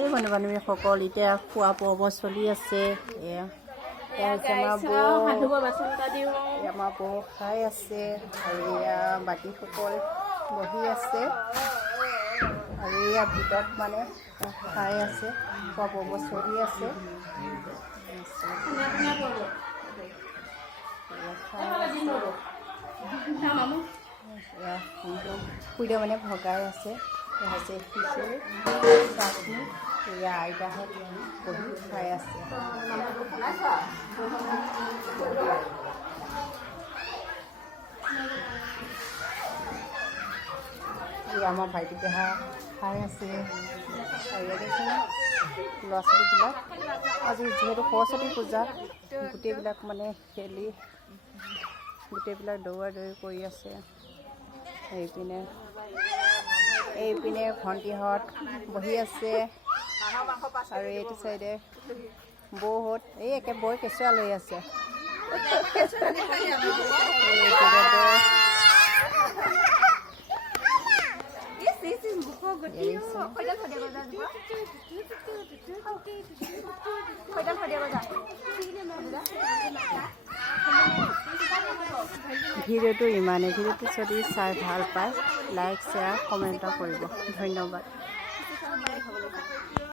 এই বন্ধু বান্ধৱীসকল এতিয়া খোৱা পৰ্ব চলি আছে। আমাৰ বৌ খাই আছে আৰু এয়া বাকীসকল বহি আছে আৰু ইয়াৰ ভিতৰত মানে খাই আছে, খোৱা পৰ্ব চলি আছে। খুৰীদেউ মানে ভগাই আছে, হৈছে খিচিৰি চাটনি। এয়া আইতাহঁত বহি খাই আছে। আমাৰ ভাইটি পেহা খাই আছে আৰু ইয়াতে ল'ৰা ছোৱালীবিলাক আজি যিহেতু সৰস্বতী পূজা, গোটেইবিলাক মানে খেলি গোটেইবিলাক দৌৰা দৌৰি কৰি আছে। এইপিনে ভণ্টিহঁত বহি আছে আৰু এইটো চাইডে বৌহঁত একে বৈ কেঁচুৱা লৈ আছে। ভিডিঅ'টো ইমানেই। ভিডিঅ'টো যদি চাই ভাল পায় লাইক শ্বেয়াৰ কমেণ্ট কৰিব। ধন্যবাদ।